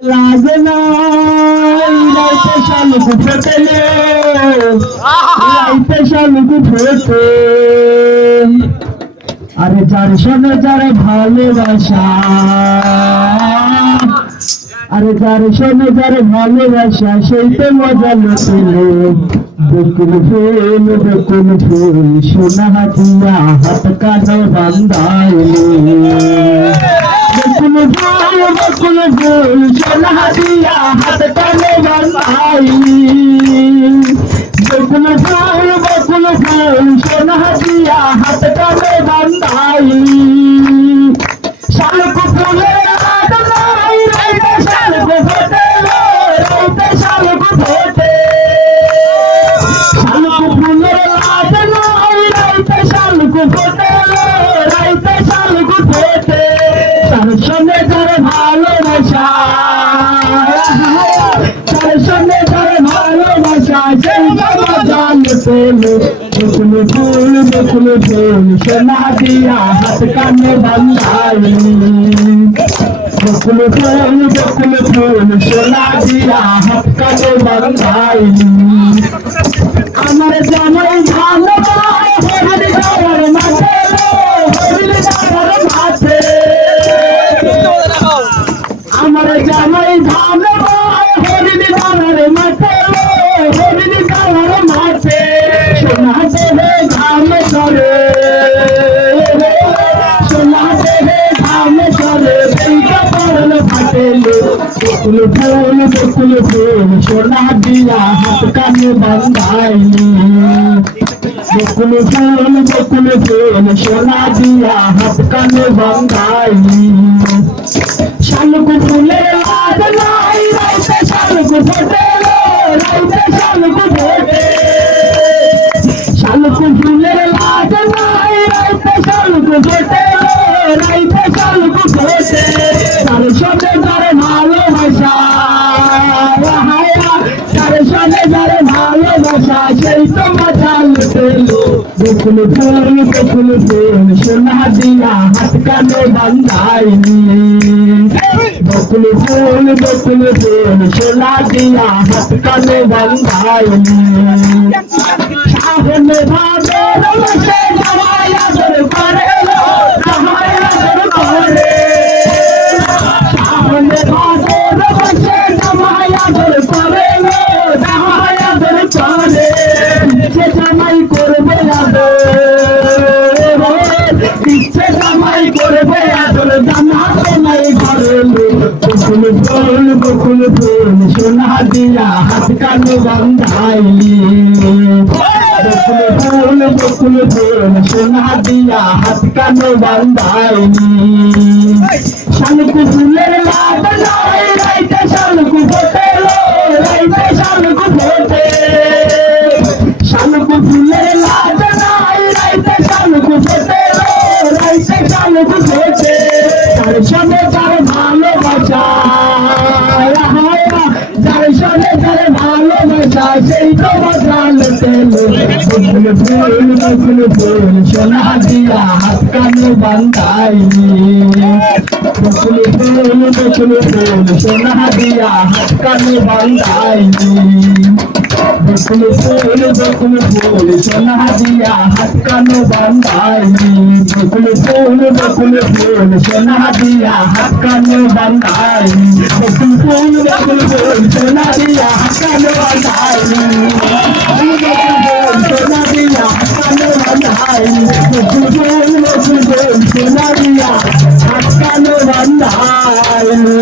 লাগনা রাইতে শালুক ফোটেলে রাইতে শালুক ফোটে আরে যার সঙ্গে যার ভালোবাসা আরে যার সঙ্গে যার ভালোবাসা সেই তো মজা লুটেলো বকুল ফুল সোনা হাতিয়া হাত কানো বান্ধাইলে বকুল ফুল সোনা হাতিয়া হাত কানো বান্ধাইলি বকুল ফুল সোনা হাতিয়া হাত কানো বান্ধাইলি শালুক ফুলের আদনাই রাইতে শালুক ফোটে রাইতে শালুক ফোটে শালুক ফুলের আদনাই রাইতে শালুক ফোটে রাইতে শালুক ফোটে তার সঙ্গে যার ভালোবাসা তার সঙ্গে যার ভালোবাসা সেই মজা লুটেলো বকুল ফুল সোনা দিয়া হাত কানে বান্ধাইলি বকুল ফুল সোনা দিয়া হাত কানে বান্ধাইলি আমার জামাই ভালো হরিণ যাওয়ার মাঠে হরিণ যাওয়ার মাঠে আমার জামাই ভালো হরিণ যাওয়ার মাঠে হরিণ যাওয়ার মাঠে সোনা দেহে ঘাম করে সোনা দেহে ঘাম করে বেইটা পড়ল ফাটেলো বকুল ফুল সোনা দিয়া হাত কানে বান্ধাইলি বকুল ফুল সোনা দিয়া হাত কানে বান্ধাইলি শালুক ফুলের আদনাই রাইতে শালুক ফোটে রাইতে শালুক ফোটে শালুক ফুলের আদনাই রাইতে শালুক ফোটে রাইতে শালুক ফোটে তার সঙ্গে যার ভালোবাসা তার সঙ্গে যার ভালোবাসা সেই তো মজা লুটেলো বকুল ফুল সোনা দিয়া হাত কানে বান্ধাইলি বকুল ফুল সোনা দিয়া হাত কানে বান্ধাইলি সাহনে ভাবে রমসে জামাই আদর করে জামাই আদর করে সাহনে ভাবে রমসে জামাই আদর করে জামাই আদর করে ইচ্ছে জামাই করবে আদর ইচ্ছে জামাই করবে আদর জামা জামাই ঘরে বকুল ফুল সোনা দিয়া হাত কানে বান্ধাইলি বকুল ফুল সোনা দিয়া হাত কানে বান্ধাইলি শালুক ফুলের আদনাই রাইতে শালুক ফোটে রাইতে শালুক ফোটে শালুক ফুলের আদনাই রাইতে শালুক ফোটে রাইতে শালুক ফোটে তার সঙ্গে যার ভালোবাসা যার সঙ্গে যার ভালোবাসা সেই তো মজা লুটেলো বকুল ফুল সোনা দিয়া হাত কানে বান্ধাইলি বকুল ফুল সোনা দিয়া হাত কানে বান্ধাইলি বকুল ফুল সোনা দিয়া হাত কানে বান্ধাইলি বকুল ফুল সোনা দিয়া হাত কানে বান্ধাইলি বকুল ফুল সোনা দিয়া হাত কানে বান্ধাইলি সোনা দিয়া হাত কানে বান্ধাইলি বকুল ফুল সোনা দিয়া হাত কানে বান্ধাইলি